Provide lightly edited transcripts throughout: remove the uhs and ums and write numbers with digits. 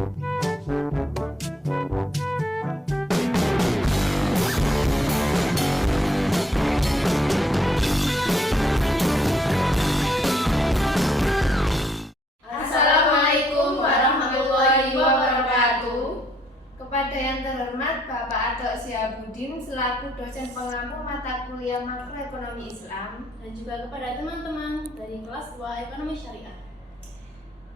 Assalamualaikum warahmatullahi wabarakatuh. Kepada yang terhormat Bapak Atok Syihabudin selaku dosen pengampu mata kuliah makroekonomi Islam, dan juga kepada teman-teman dari kelas 2 ekonomi syariah.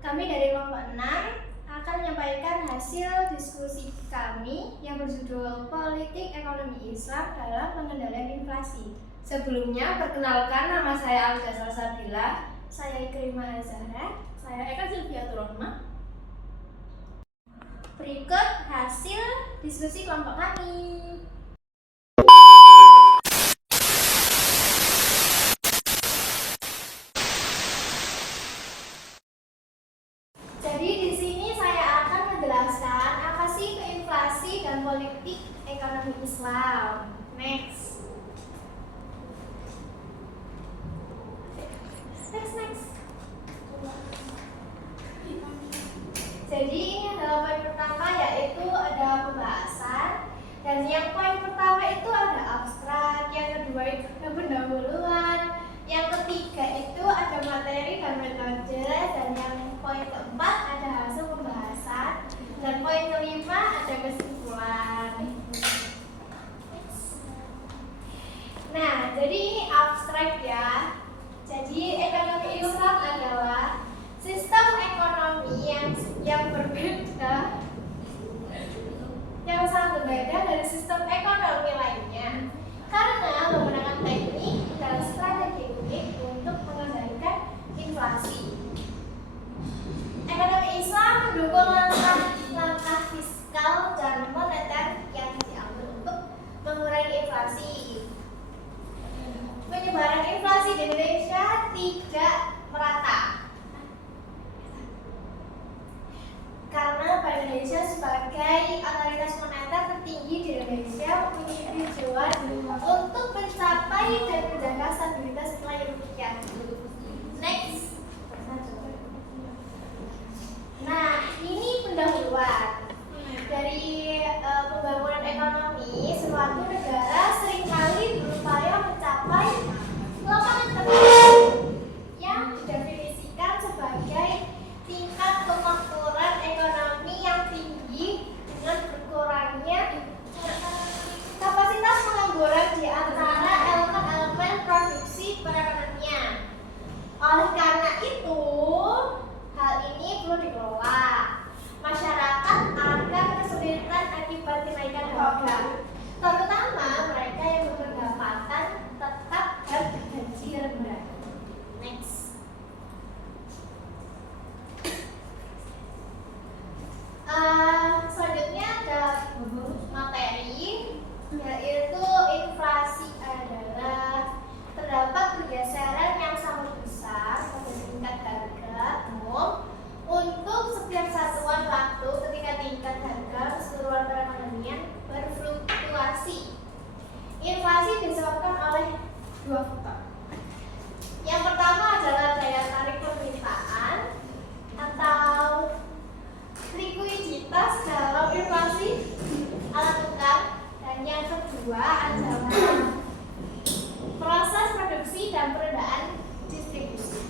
Kami dari kelompok 6 akan menyampaikan hasil diskusi kami yang berjudul Politik Ekonomi Islam dalam Pengendalian Inflasi. Sebelumnya perkenalkan, nama saya Alga Salsabila. Saya Ikrimah Zahra. Saya Eka Silviatur Rahma. Berikut hasil diskusi kelompok kami. Jadi di sini saya akan menjelaskan apa sih itu inflasi dan politik ekonomi Islam. Next. Jadi ini adalah poin pertama, yaitu ada pembahasan. Dan yang poin pertama itu ada abstrak, yang kedua itu ada pendahuluan, yang ketiga itu ada materi dan metode, dan yang poin keempat ada hasil pembahasan, dan poin kelima ada kesimpulan. Nah, jadi ini abstrak ya. Jadi ekonomi Islam adalah sistem ekonomi yang berbeda, yang sangat berbeda dari sistem ekonomi lainnya, karena menggunakan teknik dan strategi unik untuk mengendalikan inflasi. Ekonomi Islam mendukung langkah fiskal dan moneter yang diambil untuk mengurangi inflasi. Penyebaran inflasi di Indonesia tidak merata, karena Bank Indonesia sebagai otoritas moneter tertinggi di Indonesia memiliki tujuan untuk mencapai dan menjaga stabilitas nilai rupiah. Next. Nah, ini pendahuluan dari pembangunan ekonomi. Suatu negara seringkali berupaya mencapai lapangan kerja yang didefinisikan sebagai tingkat kemakmuran ekonomi yang tinggi dengan berkurangnya kapasitas pengangguran di antara elemen-elemen produksi perekonomian. Oleh karena itu, hal ini perlu dikelola masyarakat agar kesulitan akibat kenaikan harga, terutama mereka yang berpendapatan tetap dan gaji rendah. Next. Selanjutnya ada materi, yaitu inflasi adalah terdapat pergeseran yang sangat besar pada tingkat harga umum untuk setiap satuan waktu ketika tingkat harga keseluruhan perekonomian berfluktuasi. Inflasi disebabkan oleh dua faktor. Yang pertama adalah daya tarik permintaan atau likuiditas dalam inflasi alat tukar, dan yang kedua adalah proses produksi dan perendahan distribusi.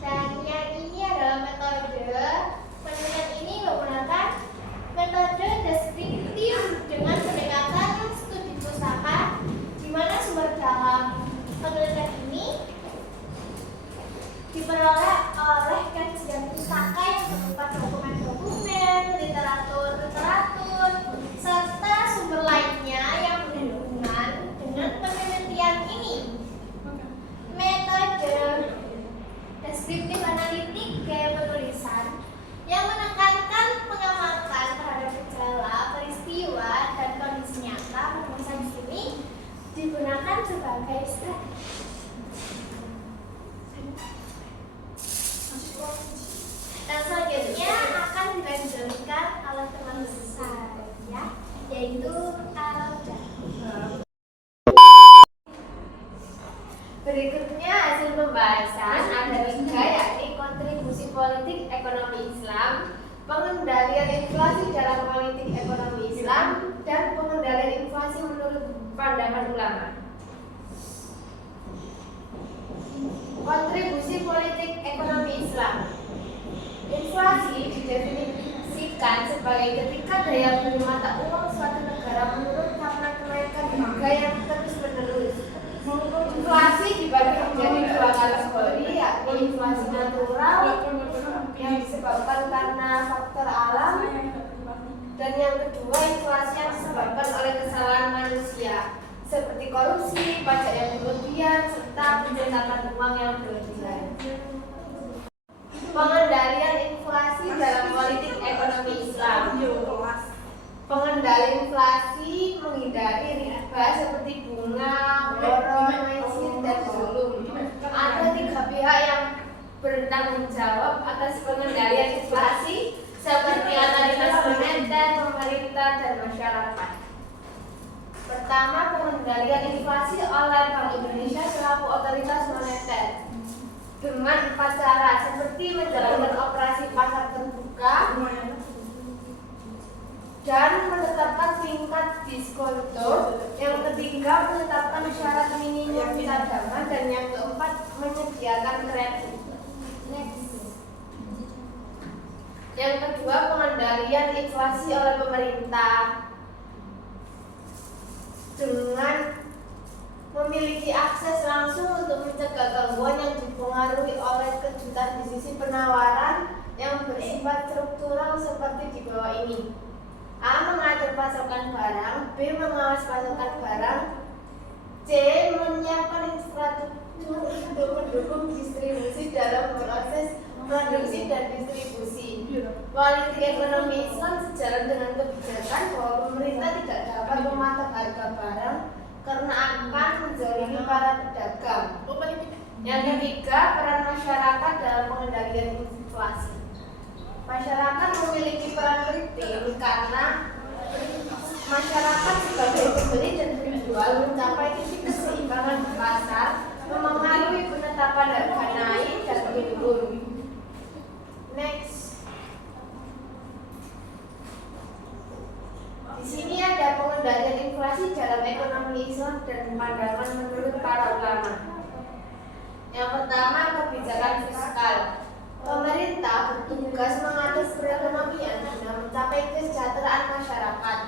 Dan yang ini adalah metode. Penelitian ini menggunakan metode deskriptif dengan pendekatan studi pustaka, di mana sumber dalam penelitian ini diperoleh oleh kajian pustaka yang berupa dokumen-dokumen, literatur, serta sumber lainnya yang berhubungan dengan penelitian ini. Metode Selanjutnya hasil pembahasan ada 3, yakni kontribusi politik ekonomi Islam, pengendalian inflasi dalam politik ekonomi Islam, dan pengendalian inflasi menurut pandangan ulama. Kontribusi politik ekonomi Islam. Inflasi didefinisikan sebagai ketika daya beli mata uang suatu negara menurun karena kenaikan harga yang terus-menerus. Inflasi dibagi menjadi 2 kategori, yakni inflasi natural yang disebabkan karena faktor alam, dan yang kedua inflasi yang disebabkan oleh kesalahan manusia seperti korupsi, pajak yang berlebihan, serta pencetakan uang yang berlebihan. Pengendalian inflasi dalam politik ekonomi Islam. Pengendalian inflasi menghindari riba seperti bunga, borong, mesir, dan sulung. Ada 3 pihak yang bertanggung jawab atas pengendalian inflasi seperti otoritas moneter, pemerintah, dan masyarakat. Pertama, pengendalian inflasi oleh Bank Indonesia selaku otoritas moneter dengan 4 cara seperti menjalankan operasi pasar terbuka dan menetapkan tingkat diskonto. Yang ketiga, menetapkan syarat minimum cadangan, dan yang keempat, menyediakan kredit. Yang kedua, pengendalian inflasi oleh pemerintah dengan memiliki akses langsung untuk mencegah gangguan yang dipengaruhi oleh kejutan di sisi penawaran yang bersifat struktural seperti di bawah ini. A. Mengatur pasokan barang, B. Mengawas pasokan barang, C. Menyiapkan infrastruktur untuk mendukung distribusi dalam proses produksi dan distribusi. Politik ekonomi Islam sejalan dengan kebijakan bahwa pemerintah tidak dapat mematok harga barang karena akan menzalimi para pedagang. Yang ketiga, peran masyarakat dalam pengendalian inflasi. Masyarakat memiliki peran penting karena masyarakat sebagai pembeli dan penjual mencapai titik keseimbangan di pasar, memengaruhi penetapan harga naik dan turun. Next. Di sini ada pengendalian inflasi dalam ekonomi Islam dan pandangan menurut para ulama. Yang pertama, kebijakan fiskal. Pemerintah bertugas mengatur perekonomian guna mencapai kesejahteraan masyarakat.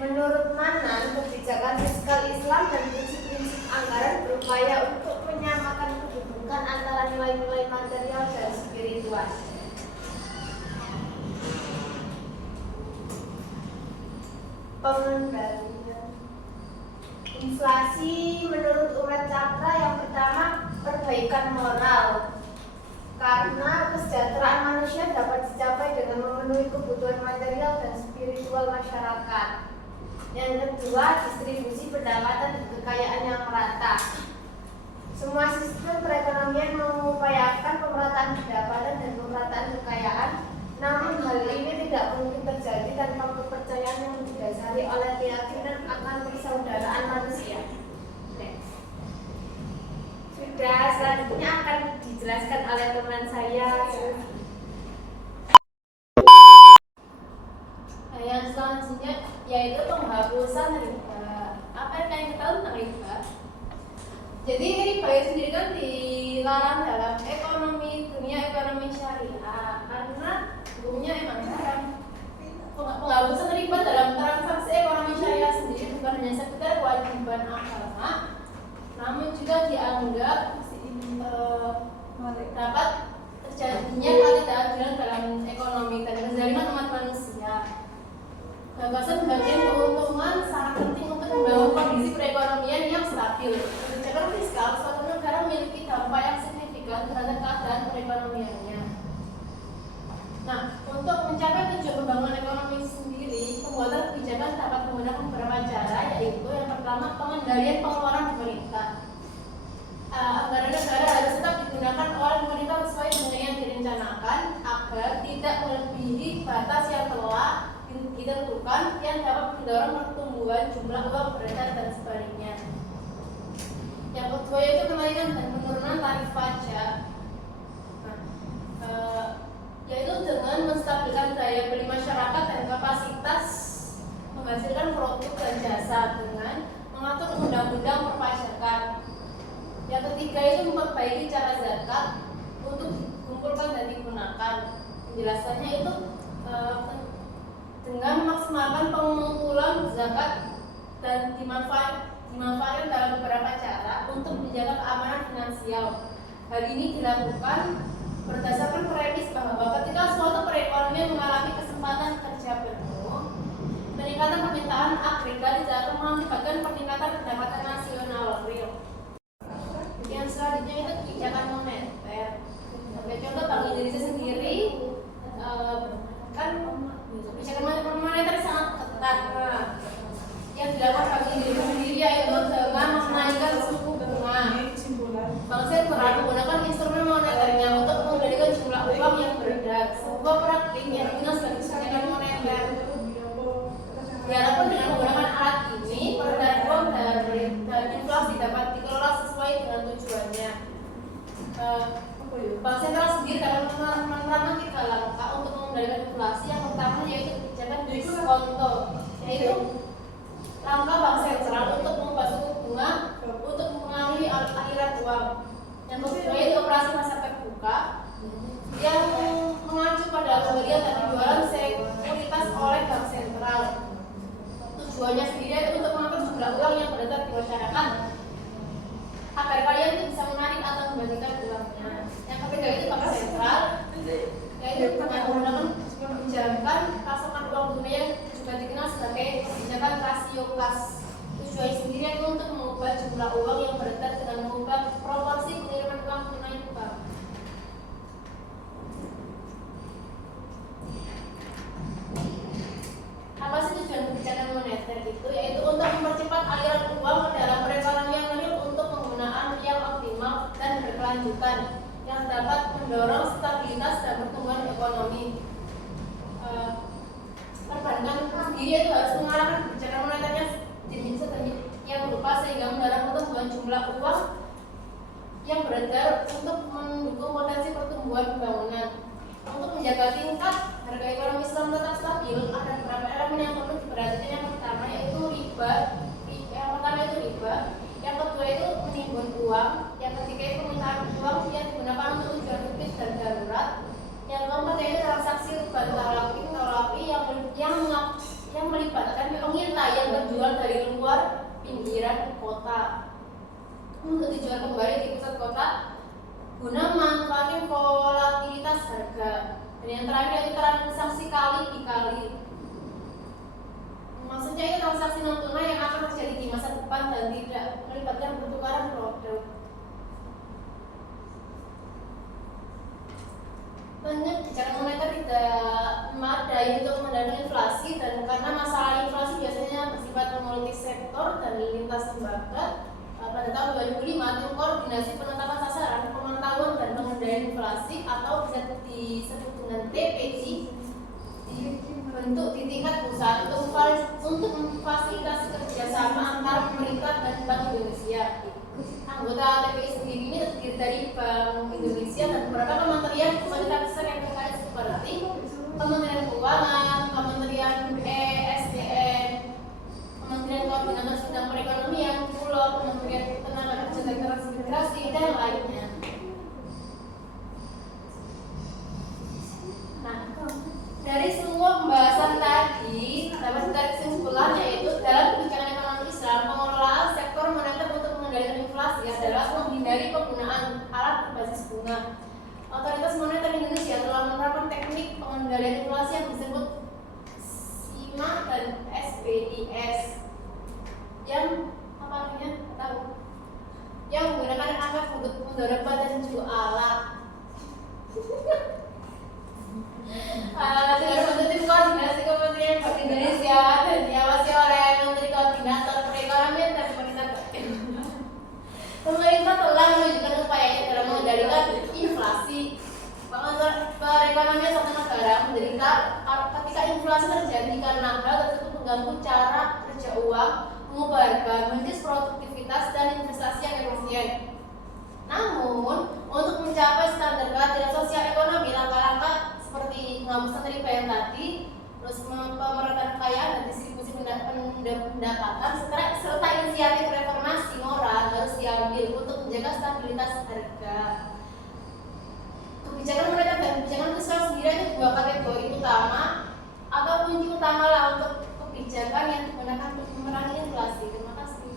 Menurut Manan, kebijakan fiskal Islam dan prinsip-prinsip anggaran berupaya untuk menyamakan kedudukan antara nilai-nilai material dan spiritual. Pengendalian inflasi menurut Urat Cakra, yang pertama, perbaikan moral. Karena kesejahteraan manusia dapat dicapai dengan memenuhi kebutuhan material dan spiritual masyarakat. Yang kedua, distribusi pendapatan dan kekayaan yang merata. Semua sistem perekonomian mengupayakan pemerataan pendapatan dan pemerataan kekayaan, namun hal ini tidak mungkin terjadi tanpa kepercayaan yang didasari oleh keyakinan akan persaudaraan manusia. Sudah, selanjutnya akan dijelaskan oleh teman saya. Nah, yang selanjutnya yaitu penghapusan riba. Apa yang kalian ketahui tentang riba? Jadi riba itu sendiri kan dilarang dalam dunia ekonomi syariah karena hukumnya emang haram. Penghapusan riba dalam transaksi ekonomi syariah sendiri bukan hanya sekedar kewajiban agama, namun juga dianggap dapat terjadinya ketidakadilan dalam ekonomi dan kezaliman umat manusia. Gagasan bagian keuntungan sangat penting untuk membangun kondisi perekonomian yang stabil. Kebijakan fiskal suatu negara memiliki dampak yang signifikan terhadap keadaan perekonomiannya. Nah, untuk mencapai tujuan pembangunan ekonomi sendiri, pembuatan kebijakan dapat menggunakan beberapa cara, yaitu yang pertama, pengendalian pengeluaran pemerintah. Anggaran negara harus tetap digunakan oleh pemerintah sesuai dengan yang direncanakan agar tidak melebihi batas yang telah ditentukan yang dapat mendorong pertumbuhan jumlah uang beredar dan sebaliknya. Yang kedua yaitu pengenaikan dan penurunan tarif pajak. Nah, yaitu dengan menstabilkan daya beli masyarakat dan kapasitas menghasilkan produk dan jasa dengan mengatur undang-undang perpajakan. Yang ketiga itu memperbaiki cara zakat untuk dikumpulkan dan digunakan. Penjelasannya itu dengan memaksimalkan pengumpulan zakat dan dimanfaatkan dalam beberapa cara untuk menjaga keamanan finansial. Hal ini dilakukan berdasarkan premis bahwa ketika suatu perekonomian mengalami kesempatan kerja penuh, peningkatan permintaan agregat tidak akan mengakibatkan peningkatan pendapatan nasional real. Yang selanjutnya itu kebijakan moneter. Sebagai contoh, Bank Indonesia sendiri kan kebijakan moneter sangat ketat. Yang dilakukan Bank Indonesia sendiri yaitu dengan menaikkan suku bunga. Bank sentral menggunakan instrumen moneternya untuk mengendalikan jumlah uang yang beredar. Sebuah praktik yang dikenal sebagai kebijakan moneter. Diharapkan dengan menggunakan alat ini, peredaran uang dan inflasi dapat dikelola sesuai dengan tujuannya. Bank sentral sendiri dapat menerapkan 3 langkah untuk mengendalikan inflasi. Yang pertama yaitu kebijakan diskonto, yaitu langkah bank sentral untuk mengubah suku bunga untuk mengakhiri aliran uang. Yang kedua yaitu operasi pasar terbuka yang mengacu pada pembelian dan penjualan sekuritas oleh bank sentral. Tujuannya sendiri untuk mengatur jumlah uang yang beredar di masyarakat agar kalian bisa menarik atau membagikan uangnya. Yang ketiga itu bank sentral, yaitu dengan menggunakan kebijakan pasokan uang tunai yang juga dikenal sebagai kebijakan rasio kas. Tujuannya sendiri itu untuk mengubah jumlah uang yang beredar dengan mengubah proporsi pengiriman uang tunai ke bank. Apa sih tujuan kebijakan moneter itu? Yaitu untuk mempercepat aliran uang ke dalam perekonomian real untuk penggunaan yang optimal dan berkelanjutan yang dapat mendorong stabilitas dan pertumbuhan ekonomi. Perbankan sendiri itu harus mengarahkan kebijakan moneternya yang berupa sehingga mendorong pertumbuhan jumlah uang yang beredar untuk mendukung potensi pertumbuhan pembangunan. Untuk menjaga tingkat harga ekonomi Islam tetap stabil, ada beberapa elemen yang perlu diperhatikan. Yang pertama yaitu riba. Yang kedua itu menimbun uang. Yang ketiga itu permintaan uang yang digunakan untuk tujuan publik dan darurat. Yang keempat yaitu transaksi riba talaki yang melibatkan pengintaian penjual dari luar pinggiran kota untuk dijual kembali di pusat kota guna memanfaatkan volatilitas harga. Dan yang terakhir yaitu transaksi kali dikali. Maksudnya itu transaksi non tunai yang akan terjadi di masa depan dan tidak melibatkan pertukaran produk. Banyak kebijakan moneter tidak memadai untuk mengendalikan inflasi, dan karena masalah inflasi biasanya bersifat multisektor dan lintas lembaga. Pada tahun 2005, tim koordinasi penetapan sasaran, pemantauan dan pengendalian inflasi atau bisa disebut dengan TPI dibentuk di tingkat pusat untuk memfasilitasi kerjasama antara pemerintah dan Bank Indonesia. Anggota TPI sendiri ini terdiri dari Bank Indonesia dan beberapa kementerian pemerintah besar yang terkait seperti Kementerian Keuangan, Kementerian ESDM, Kementerian Koordinator Bidang Perekonomian, Bulog, Kementerian Tenaga Kerja dan Transmigrasi, dan lainnya. Nah, dari semua pembahasan tadi dapat ditarik kesimpulan yaitu dalam kebijakan ekonomi Islam, pengelolaan sektor moneter untuk mengendalikan inflasi adalah menghindari penggunaan alat berbasis bunga. Otoritas Moneter Indonesia telah menerapkan teknik pengendalian inflasi yang disebut SIMA dan SBIS yang apa artinya? Tahu? Yang menggunakan angka mudharabah dan juga alat. Dengan bentuk koordinasi Kementerian Bank Indonesia dan diawasi oleh Menteri Koordinator Perekonomian dan Moneter. Pemerintah telah menunjukkan upayanya dalam mengendalikan inflasi. Perekonomian suatu negara menderita ketika inflasi terjadi karena hal tersebut mengganggu cara kerja uang, mengubah harga, menjadi produktivitas dan investasi yang efisien. stabil untuk menjaga stabilitas harga. Kebijakan moneter dan kebijakan fiskal sendiri ada dua kategori utama atau kunci utama lah untuk kebijakan yang digunakan untuk memerangi inflasi. Terima kasih.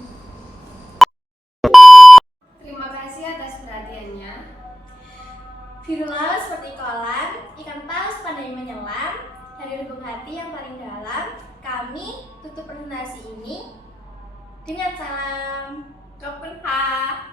Terima kasih atas perhatiannya. Biru laut seperti kolam, ikan paus pandai menyelam, dari lubuk hati yang paling dalam, kami tutup presentasi ini dengan salam. Kopenhagen.